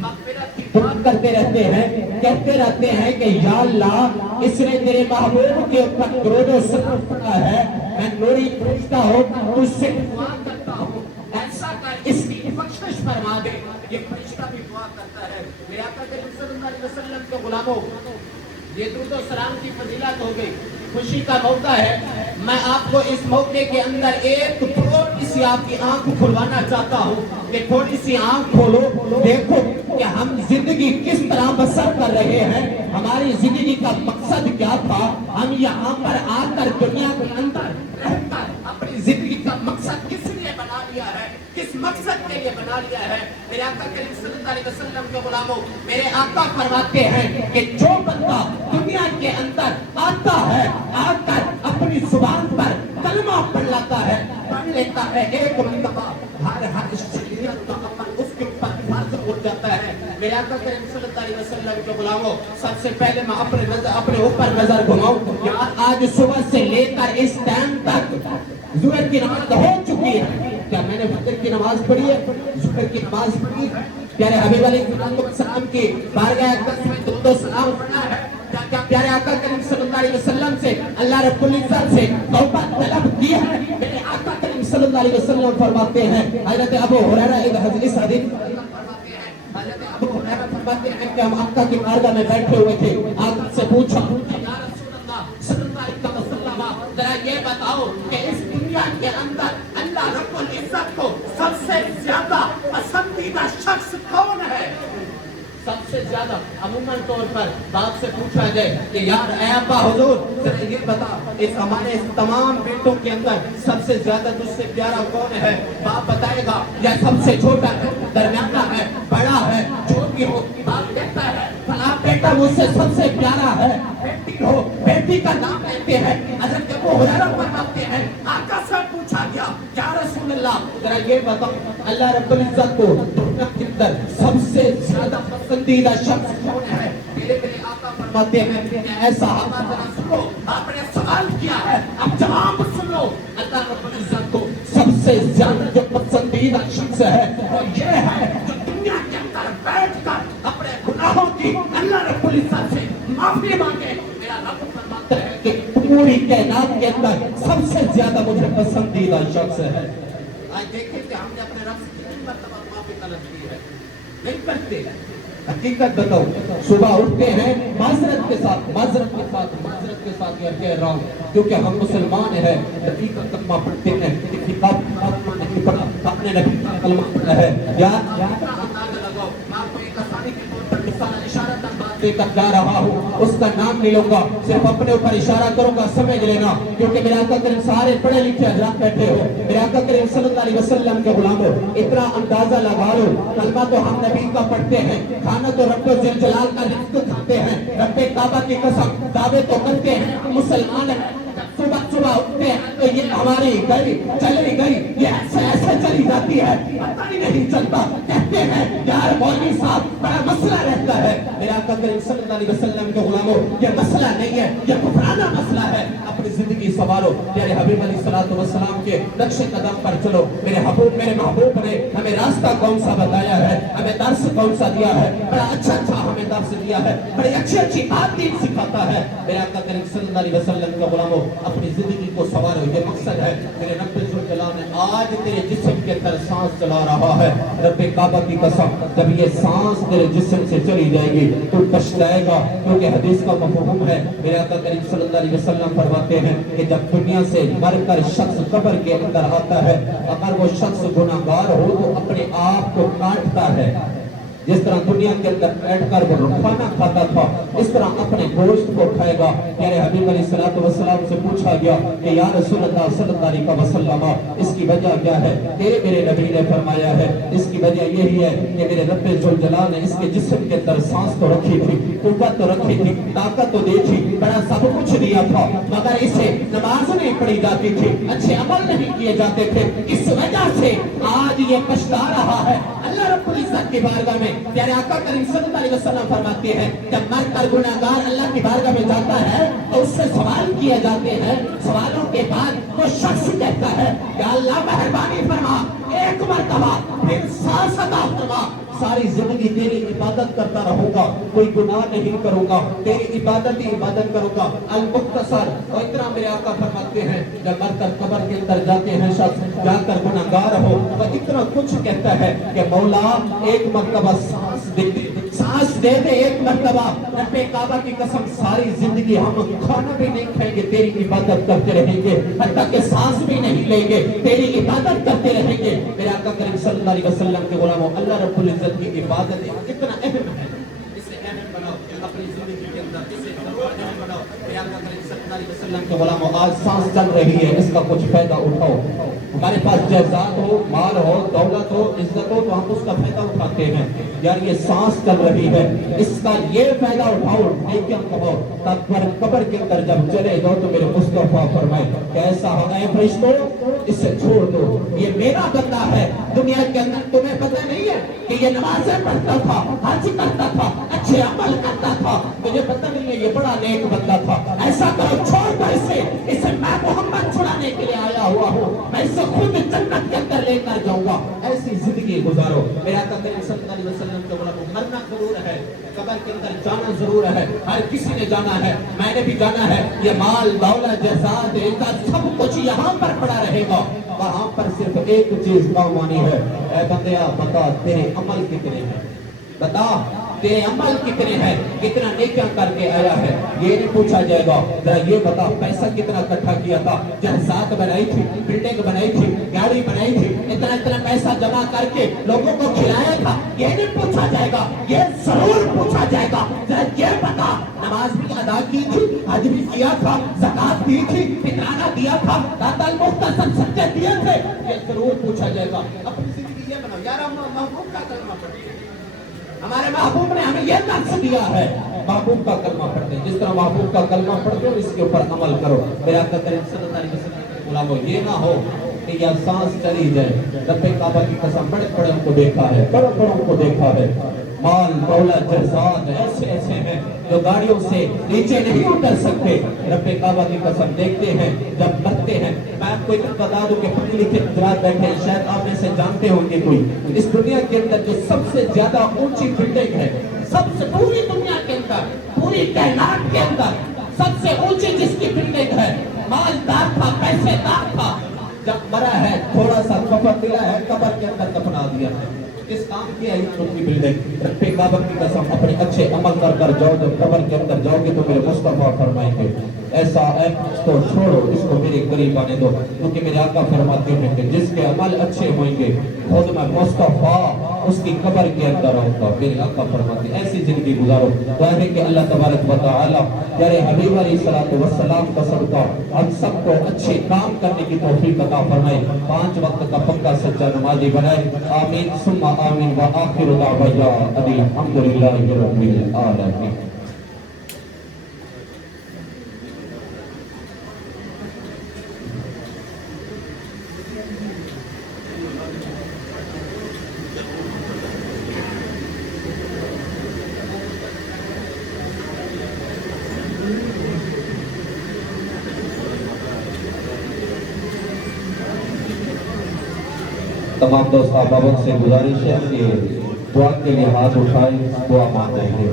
مغفرت کی دعا کرتے رہتے ہیں، کہتے رہتے ہیں کہ یا اللہ اس نے تیرے محبوب کے اوپر درود و سلام پڑھا ہے، میں نوری پوچھتا ہوں، تجھ سے دعا کرتا ہوں ایسا کر اس کی بخشش فرما دے۔ یہ فرشتہ بھی دعا کرتا ہے۔ میرے آقا کریم صلی اللہ علیہ وسلم کے غلاموں، یہ درود و سلام کی فضیلت ہو گئی، خوشی کا موقع ہے۔ میں آپ کو اس موقع کے اندر ایک تھوڑی سی آپ کی آنکھ کھلوانا چاہتا ہوں کہ تھوڑی سی آنکھ کھولو، دیکھو کہ ہم زندگی کس طرح بسر کر رہے ہیں، ہماری زندگی کا مقصد کیا تھا، ہم یہاں پر آ کر دنیا کے اندر رہ کر اپنی زندگی کا مقصد کس لیے بنا لیا ہے، کس مقصد کے لیے بنا لیا ہے۔ میرے آقا کریم صلی اللہ علیہ وسلم کے غلاموں، میرے آقا فرماتے ہیں کہ جو بندہ دنیا کے اندر آتا ہے، آ کر اپنی زبان پر کلمہ پڑھ لاتا ہے، پڑھ لیتا ہے ایک مرتبہ، ہر شریعت کا عمل اس کے اوپر فرض ہو جاتا ہے۔ میرے آقا کریم صلی اللہ علیہ وسلم کے غلاموں، سب سے پہلے میں اپنے اوپر نظر گھماؤں، یار آج صبح سے لے کر اس ٹائم تک ظہر کی نماز ہو چکی ہے، کیا میں نے فجر کی نماز پڑھی ہے، ظہر کی نماز پڑھی ہے، پیارے حبیب علیہ السلام کی بارگاہ اقدس میں درود و سلام پڑھا ہے، کیا پیارے آقا کریم صلی اللہ علیہ وسلم سے اللہ رب العزت سے توبہ طلب کی ہے۔ میرے آقا کریم صلی اللہ علیہ وسلم فرماتے ہیں، حضرت ابو ہریرہ اس حدیث حضرت ابو ہریرہ فرماتے ہیں کہ ہم آقا کی بارگاہ میں بیٹھے ہوئے تھے، آقا سے پوچھا یا رسول اللہ صلی اللہ علیہ وسلم، ذرا یہ بتاؤ کہ اس دنیا کے اندر اللہ رب العزت کو سب سے زیادہ پسندیدہ شخص کون ہے؟ سب سے زیادہ عموماً طور پر باپ سے پوچھا جائے کہ یار اے ابا حضور ذرا یہ بتا اس ہمارے تمام بیٹوں کے اندر سب سے زیادہ تجھ سے پیارا کون ہے؟ باپ بتائے گا یا سب سے چھوٹا ہے، درمیانہ ہے، بڑا ہے، جو بھی ہو، باپ کہتا ہے فلاں بیٹا مجھ سے سب سے پیارا ہے، بیٹی ہو بیٹی کا نام لیتے ہیں۔ حضرت ابو ہریرہ فرماتے ہیں آقا سے پوچھا گیا یا رسول اللہ ذرا یہ بتاؤ اللہ رب العزت کو دنیا کے اندر سب سے زیادہ پسندیدہ شخص کون ہے؟ میرے آقا فرماتے ہیں کہ اے صحابہ ذرا سنو، آپ نے سوال کیا ہے اب جواب سنو، اللہ رب العزت کو سب سے زیادہ جو پسندیدہ شخص ہے وہ یہ ہے جو دنیا کے اندر بیٹھ کر اپنے گناہوں کی اللہ رب العزت سے معافی مانگے۔ میرا رب فرماتا ہے کہ پوری کائنات کے اندر سب سے زیادہ مجھے پسندیدہ شخص ہے۔ آج دیکھیں کہ ہم نے اپنے رب سے کتنی مرتبہ معافی طلب کی ہے، نہیں کرتے۔ حقیقت بتاؤ، صبح اٹھتے ہیں معذرت کے ساتھ یہ کہہ رہا ہوں کیونکہ ہم مسلمان ہیں، نبی کا کلمہ پڑھتے ہیں، کتاب نہیں پڑھا، اپنے نبی کا کلمہ پڑھا ہے، یا اندازہ لگاؤ، آپ کو ایک آسانی کے طور پر مثال اشارہ تک بات دے کر جا رہا ہوں، اس کا نام نہیں لوں گا، صرف اپنے اوپر اشارہ کروں گا، سمجھ لینا، کیونکہ میرے آقا کریم سارے پڑھے لکھے حضرات بیٹھے ہو، میرے آقا کریم صلی اللہ علیہ وسلم کے غلاموں، اتنا اندازہ لگا لو، کلمہ تو ہم نبی کا پڑھتے ہیں، کھانا تو رب ذوالجلال کا رزق کھاتے ہیں، رب کعبہ کی قسم دعوے تو کرتے ہیں، مسلمان ہیں، صبح اٹھتے ہیں تو یہ ہماری گئی چلی گئی، یہ ایسے چلی جاتی ہے، پتہ ہی نہیں چلتا، کہتے ہیں یار مولوی صاحب بڑا مسئلہ رہتا ہے۔ میرے آقا کریم صلی اللہ علیہ وسلم کے غلاموں، یہ مسئلہ نہیں ہے، یہ کفرانہ مسئلہ ہے، اپنی زندگی سنوارو، پیارے حبیب علیہ الصلوۃ والسلام کے نقش قدم پر چلو۔ میرے محبوب نے ہمیں راستہ کون سا بتایا ہے، ہمیں درس کون سا دیا ہے، بڑا اچھا ہمیں درس دیا ہے، بڑی اچھی بات دین سکھاتا ہے۔ میرے آقا کریم صلی اللہ علیہ وسلم کے غلاموں، اپنی زندگی کو سنوارو، یہ مقصد ہے۔ میرے رب ذوالجلال نے آج تیرے جسم کے اندر سانس چلا رہا ہے، رب کعبہ کی قسم جب یہ سانس تیرے جسم سے چلی جائے گی تو پچھتائے گا، کیونکہ حدیث کا مفہوم ہے، میرے آقا کریم صلی اللہ علیہ وسلم فرماتے ہیں کہ جب دنیا سے مر کر شخص قبر کے اندر آتا ہے، اگر وہ شخص گناہگار ہو تو اپنے آپ کو کاٹتا ہے، جس طرح دنیا کے اندر بیٹھ کر وہ کھانا کھاتا تھا اس طرح اپنے گوشت کو کھائے گا۔ پیارے حبیب علیہ الصلوۃ والسلام سے پوچھا گیا کہ یا رسول اللہ صلی اللہ علیہ وسلم اس کی وجہ کیا ہے؟ تیرے میرے نبی نے فرمایا ہے اس کی وجہ یہی ہے کہ میرے رب ذوالجلال نے اس کے جسم کے اندر سانس تو رکھی تھی، قوت تو رکھی تھی، طاقت تو دی تھی، بڑا سب کچھ دیا تھا، مگر اسے نماز نہیں پڑھی جاتی تھی، اچھے عمل نہیں کیے جاتے تھے، اس وجہ سے آج یہ پچھتا رہا ہے۔ اللہ رب العزت کی بارگاہ میں پیارے آقا کریم صلی اللہ علیہ وسلم فرماتے ہیں جب مر کر گناہگار اللہ کی بارگاہ میں جاتا ہے تو اس سے سوال کیے جاتے ہیں، سوالوں کے بعد وہ شخص کہتا ہے کہ اللہ مہربانی فرما، ایک مرتبہ پھر سانس عطا فرما، ساری زندگی تیری عبادت کرتا رہوں گا، کوئی گناہ نہیں کروں گا، تیری عبادت ہی عبادت کروں گا۔ المختصر، اور اتنا میرے آقا فرماتے ہیں جب مر کر قبر کے اندر جاتے ہیں شخص، جا کر گناہگار ہو، وہ اتنا کچھ کہتا ہے کہ مولا ایک مرتبہ سانس دے دے، ایک مرتبہ رب کعبہ کی قسم ساری زندگی ہم کھانا بھی نہیں کھائیں گے، تیری عبادت کرتے رہیں گے، حتیٰ کہ سانس بھی نہیں لیں گے، تیری عبادت کرتے رہیں گے۔ میرے آقا کریم صلی اللہ علیہ وسلم کے غلاموں، اللہ رب العزت کی عبادت کتنا اہم ہے، اسے اہم بناؤ اپنی زندگی کے اندر، اسے اہم بناؤ۔ میرے آقا کریم صلی اللہ علیہ وسلم کے غلاموں، آج سانس چل رہی ہے، اس کا کچھ فائدہ اٹھاؤ۔ ہمارے پاس جائیداد ہو، مال ہو، دولت ہو، عزت ہو، تو ہم اس کا فائدہ اٹھاتے ہیں۔ یار یہ سانس چل رہی ہے، اس کا یہ فائدہ اٹھاؤ، نیکیاں کہو، تب پر قبر کے اندر جب چلے جاؤ تو میرے مصطفیٰ فرمائے کیسا ہوگا اے فرشتوں، اسے چھوڑ دو، یہ میرا بندہ ہے۔ دنیا کے اندر تمہیں پتہ نہیں ہے کہ یہ نمازیں پڑھتا تھا، حج کرتا تھا، اچھے عمل کرتا تھا، مجھے پتہ نہیں ہے یہ بڑا نیک بندہ تھا۔ ایسا کرو، چھوڑ دو اسے میں محمد چھڑانے کے لیے آیا ہوا ہوں، میں اسے خود جنت کے اندر لے کر جاؤں گا۔ ایسی زندگی گزارو۔ میرا آقا کریم صلی اللہ علیہ وسلم کے غلاموں، مرنا ضرور ہے، قبر کے اندر جانا ضرور ہے، ہر کسی نے جانا ہے، میں نے بھی جانا ہے۔ یہ مال دولت جائیداد عزت سب کچھ یہاں پر پڑا رہے گا، وہاں پر صرف ایک چیز کام آنی ہے۔ اے بندیا بتا تیرے عمل کتنے ہیں، بتا تیرے عمل کتنے ہیں، کتنا نیکیاں کر کے آیا ہے، یہ نہیں پوچھا جائے گا۔ ذرا یہ بتا پیسہ کتنا اکٹھا کیا تھا، جائیداد بنائی تھی، بلڈنگ بنائی تھی، گاڑی بنائی تھی، اتنا پیسہ جمع کر کے لوگوں کو کھلایا تھا، یہ نہیں پوچھا جائے گا، یہ ضرور پوچھا جائے گا۔ ذرا یہ بتا نماز بھی ادا کی تھی، حج بھی کیا تھا، زکات دی تھی، فطرانہ دیا تھا، داتا المختصر سچے دیے تھے، یہ ضرور پوچھا جائے گا۔ اپنی زندگی یہ بناؤ، یار ہم محبوب کا کلمہ پڑھتے ہیں، ہمارے محبوب نے ہمیں یہ درس دیا ہے، محبوب کا کلمہ پڑھتے ہیں، جس طرح محبوب کا کلمہ پڑھتے ہو اس کے اوپر عمل کرو۔ میرے آقا کریم صلی اللہ علیہ وسلم کے غلاموں، یہ نہ ہو کہ یہ سانس چلی جائے۔ رب کعبہ کی قسم بڑے بڑوں کو دیکھا ہے، بڑوں بڑوں کو دیکھا ہے، مال دولت جائیداد ایسے ایسے ہیں جو گاڑیوں سے نیچے نہیں اتر سکتے۔ رب کعبہ کی قسم دیکھتے ہیں جب مرتے ہیں۔ میں آپ کو ایک بتا دوں کہ پڑھے لکھے حضرات بیٹھے ہیں، شاید آپ میں سے جانتے ہوں گے کوئی، اس دنیا کے اندر جو سب سے زیادہ اونچی بلڈنگ ہے، سب سے پوری دنیا کے اندر، پوری کائنات کے اندر سب سے اونچی جس کی بلڈنگ ہے، مالدار تھا، پیسے دار تھا، جب مرا ہے تھوڑا سا کفن ملا ہے، قبر کے اندر دفنا دیا ہے۔ کس کام کی ہے ان کی بلڈنگ؟ رب کعبہ کی قسم اپنے اچھے عمل کر کر جاؤ، جب قبر کے اندر جاؤ گے تو میرے مصطفیٰ فرمائیں گے ایسا ہے اس کو چھوڑو، اس کو میرے قریب آنے دو، کیونکہ میرے آقا فرماتے ہیں کہ جس کے عمل اچھے ہوئیں گے خود میں مصطفیٰ اس کی قبر کے اندر آؤں گا۔ میرے آقا فرماتے ہیں ایسی زندگی گزارو۔ دعا ہے کہ اللہ تبارک و تعالی پیارے حبیب علیہ السلام کا صدقہ ہم سب کو اچھے کام کرنے کی توفیق عطا فرمائے، 5 وقت کا پکا سچا نمازی بنائے۔ آمین ثم آمین وآخر دعوانا ان الحمدللہ رب العالمین۔ تمام دوست احبابوں سے گزارش ہے کہ دعا کے لیے ہاتھ اٹھائیں، دعا مانگیں گے۔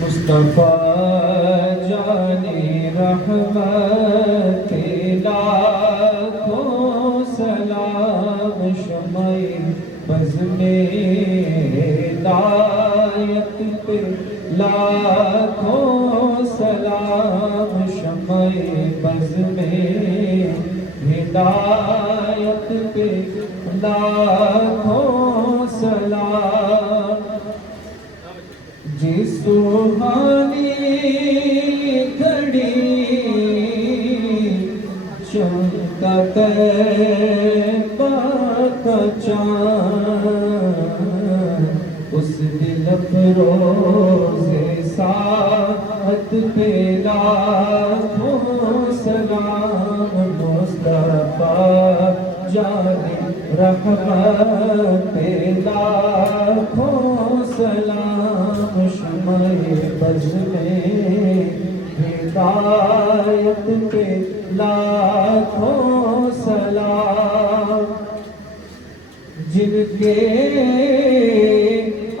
مصطفیٰ جانی رحمت لاکھوں سلام، شمع بز میں ہدایت پہ لاکھوں سلام، شمع بز میں ہدایت پہ لاکھوں سلام۔ جس سبحانی گھڑی چمکا طیبہ کا چاند، اس دل افروز ساعت پہ لاکھوں سلام، مصطفیٰ جان رحمت پہ لاکھوں سلام، شمع بز میں ہدایت پہ لاکھوں سلام، جن کے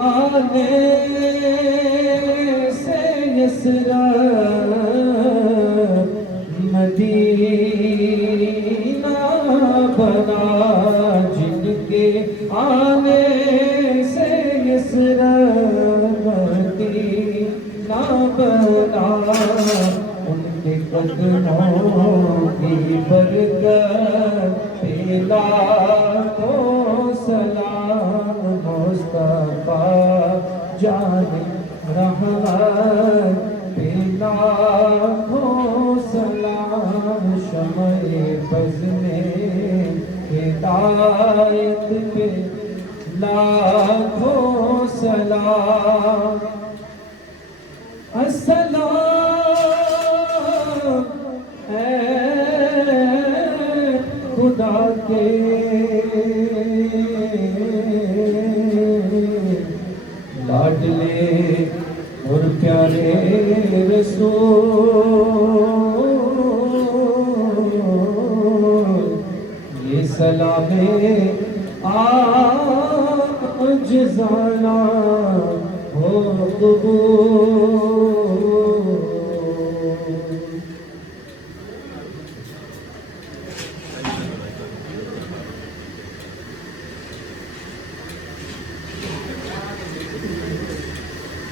آنے سے یثرب مدینہ بنا، جن کے آنے سے یثرب مدینہ بنا، ان کے قدموں کی برکت پہ لاکھوں سلام، مصطفیٰ جان رحمت پہ لاکھوں سلام، شمع بز میں ہدایت پہ لاکھوں سلام، السلام اے خدا کے لاڈلے اور پیارے رسول، یہ سلام عاجزانہ ہو قبول۔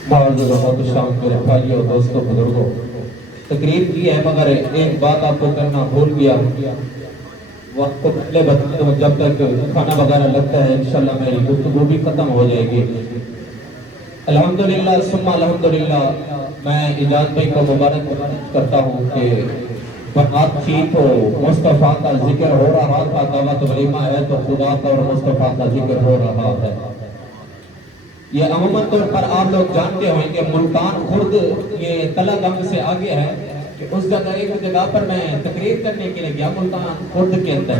معزز محتشام میرے بھائیوں دوستوں بزرگوں، تقریر کی ہے مگر ایک بات آپ کو کرنا بھول گیا، وقت کو پہلے بتا دوں، جب تک کھانا وغیرہ لگتا ہے انشاءاللہ میری گفتگو بھی ختم ہو جائے گی۔ الحمدللہ ثم الحمدللہ، میں اجاز بھائی کو مبارک کرتا ہوں کہ بات تھی تو مصطفیٰ کا ذکر ہو رہا تھا، دعوت ولیمہ ہے تو خدا کا اور مصطفیٰ کا ذکر ہو رہا ہے۔ یہ عموماً طور پر آپ لوگ جانتے ہوئے کہ ملتان خرد یہ تلہ گنگ سے آگے ہے، کہ اس جگہ ایک جگہ پر میں تقریر کرنے کے لیے گیا ملتان خرد کے اندر،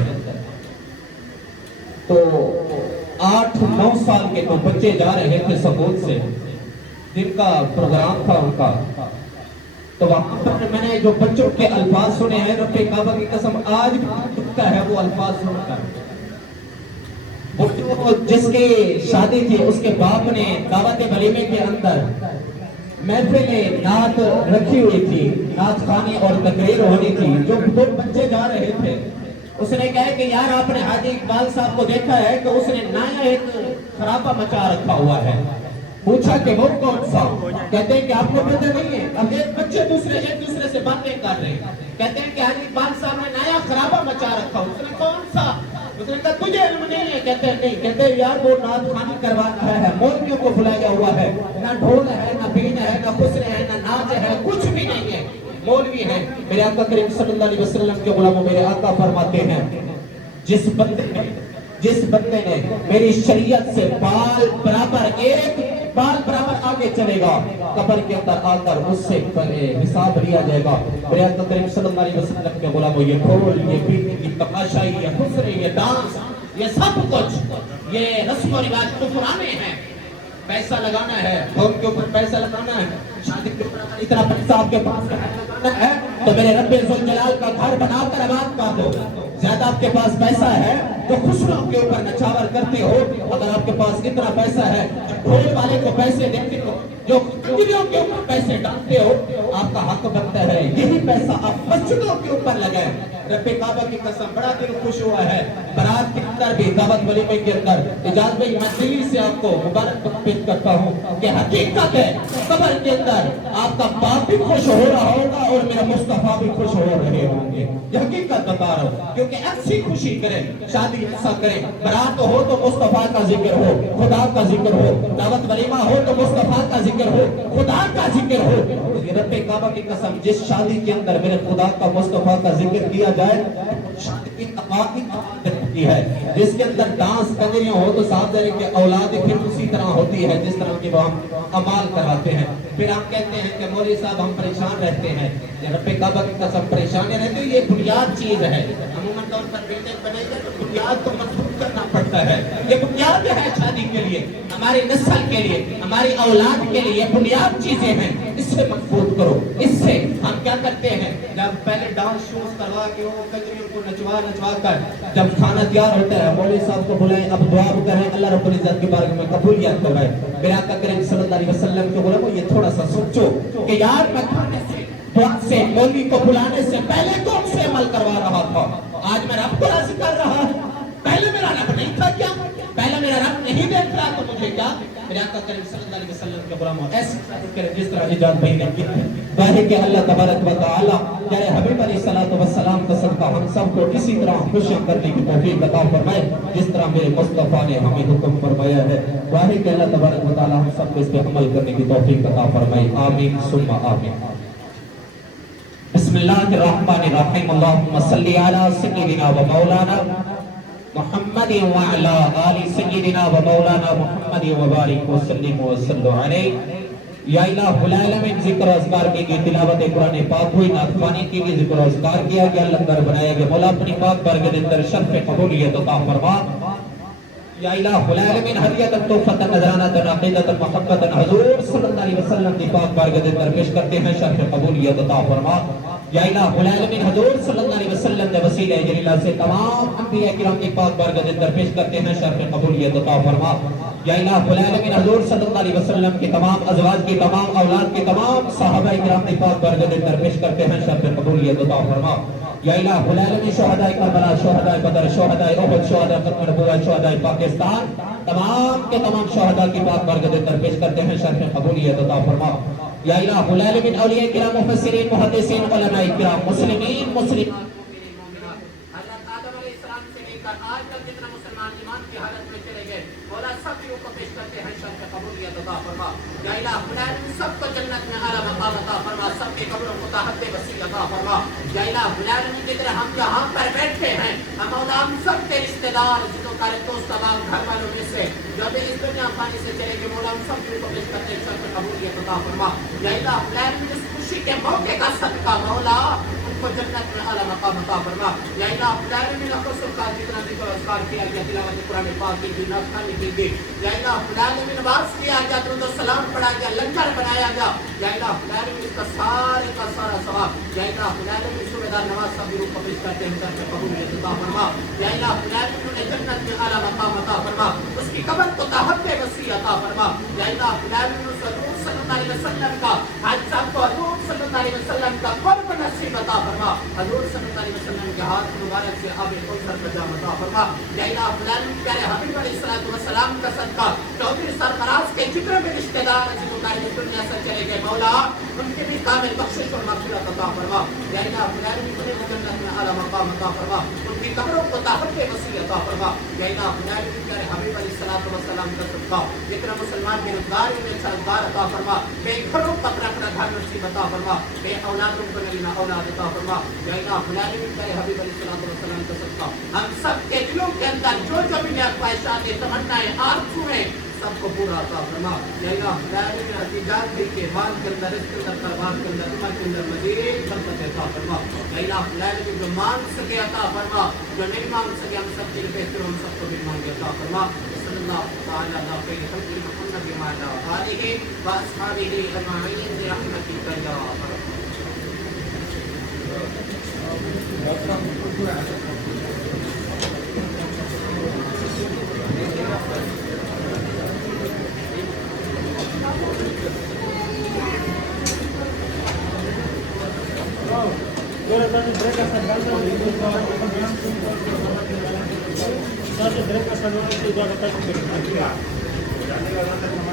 تو 8-9 سال کے تو بچے جا رہے تھے سکول سے، جن کا پروگرام تھا ان کا، تو وہاں پر میں نے جو بچوں کے الفاظ سنے ہیں، رب کعبہ کی قسم آج بھی دکھتا ہے وہ الفاظ سن کر۔ جس کی شادی تھی اس کے باپ نے دعوت ولیمے کے اندر محفل نعت رکھی ہوئی تھی، نعت خوانی اور تقریر ہونی تھی، جو دو بچے جا رہے تھے، اس نے کہا کہ یار آپ نے حاجی اقبال صاحب کو دیکھا ہے کہ اس نے نیا ایک خرابہ مچا رکھا ہوا ہے، پوچھا کہ وہ کون سا؟ کہتے ہیں کہ آپ کو پتہ نہیں ہے۔ اب ایک بچے ایک دوسرے سے باتیں کر رہے ہیں، کہتے ہیں کہ حاجی اقبال صاحب نے نیا خرابہ مچا رکھا، اس نے کون سا؟ اس نے کہا تجھے علم نہیں ہے؟ کہتے ہیں نہیں۔ کہتے ہیں یار وہ نعت خوانی کروا رہا ہے، مولویوں کو بلایا ہوا ہے، نہ ڈھول ہے نہ بین ہے نہ خسرے ہے نہ ناچ ہے، کچھ بھی نہیں ہے، مولوی ہے۔ میرے آقا کریم صلی اللہ علیہ وسلم کے غلاموں، میرے آقا فرماتے ہیں جس بندے نے میری شریعت سے بال برابر ایک بال برابر آگے چلے گا، قبر کے اندر آ کر اس سے حساب لیا جائے گا۔ میرے آقا کریم صلی اللہ علیہ وسلم کے غلاموں، یہ ڈھول، یہ بیٹی کی تماشائی، یہ خسرے، یہ ڈانس، یہ سب کچھ یہ رسم و رواج تو پرانے ہیں۔ پیسہ لگانا ہے، ڈھول کے اوپر پیسہ لگانا ہے، شادی کے اوپر اتنا پیسہ آپ کے پاس ہے تو میرے رب ذوالجلال کا گھر بنا کر آباد کر دو۔ زیادہ آپ کے پاس پیسہ ہے تو خوشبو کے اوپر نچھاور کرتے ہو، اگر آپ کے پاس اتنا پیسہ ہے ڈھول والے کو پیسے دیتے ہو، جو کنجریوں کے اوپر پیسے ڈالتے ہو، آپ کا حق بنتا ہے یہی پیسہ آپ مسجدوں کے اوپر لگائیں۔ رب کعبہ کی قسم بڑا دل خوش ہوا ہے، برات کے اندر بھی دعوت ولیمے کے اندر اجاز بھائی میں دلی سے آپ کو مبارک پیش کرتا ہوں کہ حقیقت ہے قبر کے اندر آپ کا باپ بھی خوش ہو رہا ہوگا اور میرا مصطفیٰ بھی خوش ہو رہے ہوں گے، یہ حقیقت بتا رہا ہوں، کیونکہ ایسی خوشی کریں، شادی ایسا کریں، برات ہو تو مصطفیٰ کا ذکر ہو، خدا کا ذکر ہو، دعوت ولیمہ ہو تو مصطفیٰ کا ذکر ہو، خدا کا ذکر ہو۔ رب کعبہ کی قسم جس شادی کے اندر میرے خدا کا مصطفیٰ کا ذکر کیا جائے، شادی کی تقاضی ہوتی ہے، جس کے اندر ڈانس کنجریاں ہو تو صاحب ذرا کہ اولاد پھر اسی طرح ہوتی ہے جس طرح کی وہ ہم عمال کراتے ہیں، پھر ہم کہتے ہیں کہ مولوی صاحب ہم پریشان رہتے ہیں۔ رب کعبہ کی قسم پریشانی رہتی ہے، یہ بنیاد چیز ہے، ہم عموماً طور پر بلڈنگ بنے گا تو بنیاد کو مضبوط کرنا پڑتا ہے. یہ بنیاد ہے شادی کے لیے, ہماری نسل کے لیے, ہماری اولاد کے لیے یہ بنیاد چیزیں ہیں. اس سے مضبوط کرو. اس سے ہم کیا کرتے ہیں, جب پہلے ڈانس شوز کروا کے وہ کجریوں کو نچوا کر جب کھانا تیار ہوتا ہے, مولوی صاحب کو بلائیں, اب دعا کریں اللہ رب العزت کے بارے میں قبولیت کرائے. میرا آقا کریم صلی اللہ علیہ وسلم کے غلاموں, یہ تھوڑا سا سوچو کہ یار میں کھانے سے دعا سے مولوی کو بلانے سے پہلے کون سے عمل کروا رہا تھا, آج میں رب کو راضی کر رہا ہوں. پہلے میرا رب نہیں تھا کیا, پہلے میرا رب نہیں دیکھ رہا تو مجھے کیا. میرے آقا کریم صلی اللہ علیہ وسلم کے غلاموں ایسی کریں جس طرح حجاز بھائی نے کی ہے. ظاہر کہ اللہ تبارک و تعالی پیارے حبیب علیہ الصلوۃ والسلام کا صدقہ ہم سب کو اسی طرح خوش کرنے کی توفیق عطا فرمائے جس طرح میرے مصطفیٰ نے ہمیں حکم فرمایا ہے. ظاہر کہ اللہ تبارک و تعالی ہم سب کو اس پہ عمل کرنے کی توفیق عطا فرمائے. آمین ثم آمین. بسم اللہ الرحمن الرحیم. اللہم صلی علی سیدنا و مولانا محمد وعلا آل سیدنا و مولانا محمد وبارک وسلم وسلم علیہ. یا الہ العالمین, ذکر و اذکار کی گئی, تلاوت قرآن پاک ہوئی, نعت خوانی کی گئی, ذکر و اذکار کیا گیا, لنگر بنایا گیا. مولا اپنی پاک بارگاہ اندر شرف قبولیت عطا فرما. یا الہ العالمین, ہدیۃ تحفۃ نذرانہ عقیدۃ محبت حضور صلی اللہ علیہ وسلم کی پاک بارگاہ اندر پیش کرتے ہیں, شرف قبولیت عطا فرما. یا الہ العالمین, حضور صلی اللہ علیہ وسلم کے وسیلہ جلیلہ سے تمام انبیاء کرام کی پاک بارگاہ اندر پیش کرتے ہیں, شرف قبولیت عطا فرما. یا الہ العالمین, حضور صلی اللہ علیہ وسلم کی تمام ازواج کی, تمام اولاد کی, تمام صحابہ کرام کی پاک بارگاہ اندر پیش کرتے ہیں, شرف قبولیت عطا فرما. یا الہ العالمین, شہداء کربلا, شہداء بدر, شہداء احد, شہداء ختم نبوت, شہداء پاکستان, تمام کے تمام شہداء کی پاک بارگاہ اندر پیش کرتے ہیں, شرف قبولیت عطا فرما. یا الہ العالمین, اولیاء کرام, مفسرین, محدثین, علماء کرام, مسلمین, مسلمان, حضرت آدم علیہ السلام سے لے کر آج تک جتنا مسلمان ایمان کی حالت میں چلے گئے, مولا سب کو پیش کرتے ہیں, شرف قبولیت عطا فرما. یا الہ العالمین, سب کو جنت میں اعلیٰ مقام عطا فرما, سب کے قبروں کو تحت وسیع عطا فرما. یا الہ العالمین, کی طرح ہم یہاں پر بیٹھے ہیں, مولا ہم سب کے رشتہ دار, جتوں کا دوست تمام گھر والوں میں سے جو بھی اس دنیا پانی سے چلے گئے, مولا ہم سب کو پیش کرتے ہیں, شرف قبولیت عطا فرما. یا الہ العالمین, اس خوشی کے موقع کا صدقہ مولا ان کو جنت میں اعلیٰ مقام عطا فرما. یا الہ العالمین, اقصر کا جتنا ذکر و اذکار کیا گیا, تلاوت قرآن پاک کی گئی, نعت خوانی کی گئی, یا الہ العالمین, واز کیا گیا, درود و سلام پڑھا گیا, لنگر بنایا گیا, یا الہ العالمین, اس کا سارے کا سارا ثواب, یا الہ العالمین, صوبیدار نواز صاحب کو پیش کرتے ہیں, شرف قبولیت عطا فرما. یا الہ العالمین, انہیں جنت میں اعلیٰ مقام عطا فرما, اس کی قبر کو تحت وسیع عطا فرما. یا الہ العالمین, حضور صلی اللہ علیہ وسلم کا, آج سب کو حضور صلی اللہ علیہ وسلم کا قرب نصیب عطا فرما. حضور صلی اللہ علیہ وسلم کے ہاتھ مبارک سے آب کوثر کا جام عطا فرما. یا الہ العالمین, پیارے حبیب علیہ الصلوۃ والسلام کا صدقہ چودھری سرفراز کے جتنے بھی رشتہ دار جنہوں کا اس دنیا سے چلے گئے, مولا ان کے بھی کامل بخشش اور مغفرت عطا فرما. یا الہ العالمین, انہیں جنت میں اعلیٰ مقام عطا فرما, ان کی قبروں کو طاقت وسیع عطا فرما. یا الہ العالمین, پیارے حبیب علیہ الصلوۃ والسلام کا صدقہ جتنا مسلمان گرفتار میں سردار عطا فرما, بے گھروں پر رکھنا گھر نصیب عطا فرما, بے اولادوں کو نگینا اولاد عطا فرما. یا الہ العالمین, پیارے حبیب علیہ الصلوۃ والسلام کا صدقہ ہم سب کے دلوں کے اندر جو بھی خواہشات, تمنائیں, آرزویں, سب کو پورا عطا فرما. یا الہ العالمین, احتجاج کے مال کے اندر, اس کے اندر, تلوار کے اندر, عمر کے اندر مزید برکت عطا فرما. یا الہ العالمین, جو مانگ سکے عطا فرما, جو نہیں مانگ سکے ہم سب کے لیے بہتر, ہم سب کو بھی مانگے عطا فرما. صلی اللہ تعالی علی خیر خلق محمد وعلی آلہ واصحابہ اجمعین برحمتک یا ارحم Gracias.